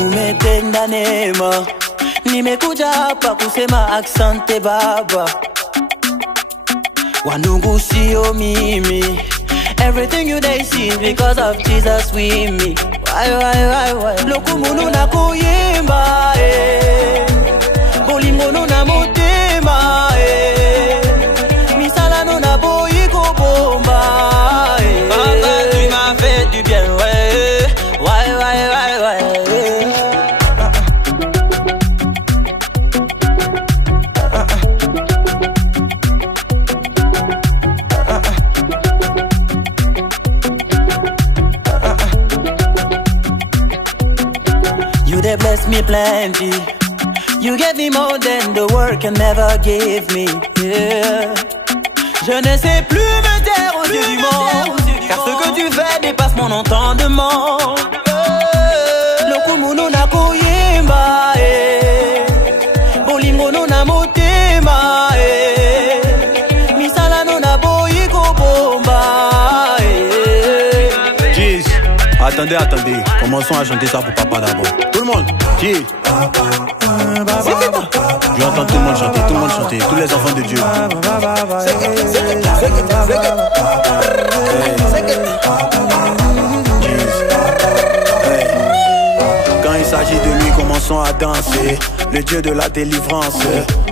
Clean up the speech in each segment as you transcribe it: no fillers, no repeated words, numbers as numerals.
Umetenda neema, nimekuja hapa kusema asante Baba. Wandugu sio mimi, everything you they see because of Jesus with me. Why Lokumunu na kuyimba bolingo no na motema misala no na boyi ko bomba Papa tu m'as fait du bien why You they bless me plenty. You gave me more than the world can never give me. Yeah. Je ne sais plus me taire aux yeux du monde, car ce que tu fais dépasse mon entendement. Lokumunu na kuyimba bolingo no na motema misala no na boyi ko bomba Jeez, attendez, commençons à chanter ça pour papa d'abord. Tout le monde, Jeez. Je vais entendre tout le monde chanter, tous les enfants de Dieu. Quand il s'agit de lui, commençons à danser. Le Dieu de la délivrance.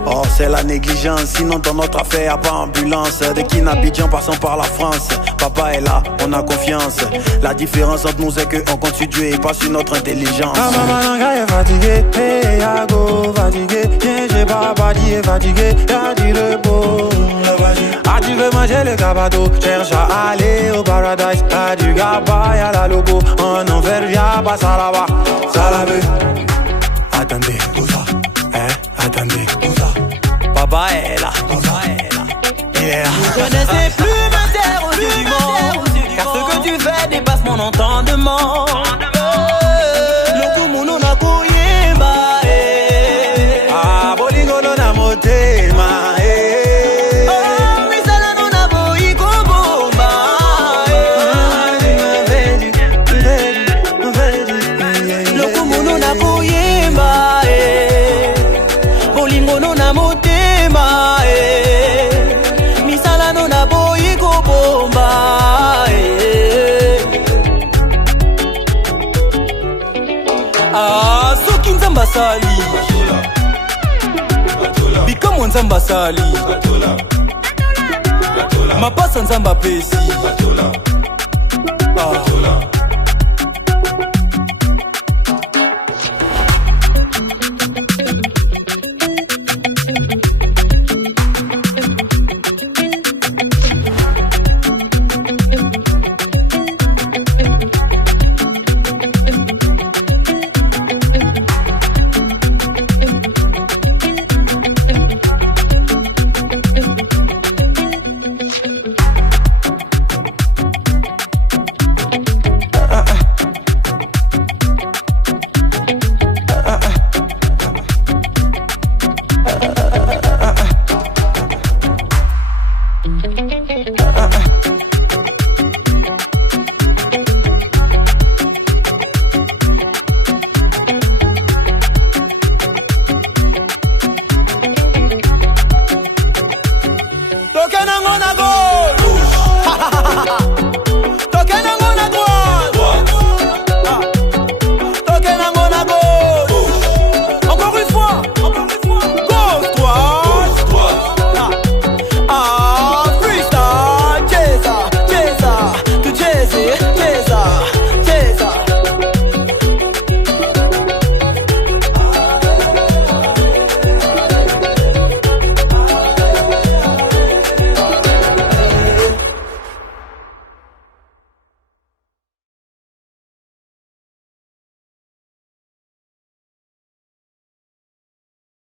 Oh, c'est la négligence, sinon dans notre affaire y'a pas ambulance. De Kinabidjan passant par la France, papa est là, on a confiance. La différence entre nous c'est qu'on compte sur Dieu et pas sur notre intelligence. Maman est fatigué, hey Yago fatigué, j'ai papa dit est fatigué, y'a du repos. Ah tu veux manger le cabato, cherche à aller au paradise. Y'a du gaba, y'a la logo, en enfer y'a pas ça là-bas. Ça la veut. Attendez, tout ça, attendez, tout ça. Papa est là, yeah. Je ne sais plus me taire aux yeux du monde, car ce que tu fais dépasse mon entendement. Lokumunu na kuyimba bolingo no na motema misala no na boyi ko bomba Lokumunu na kuyimba bolingo no na motema misala no na boyi ko bomba soki nzamba sali bikamo nzamba sali mapasa nzamba pesi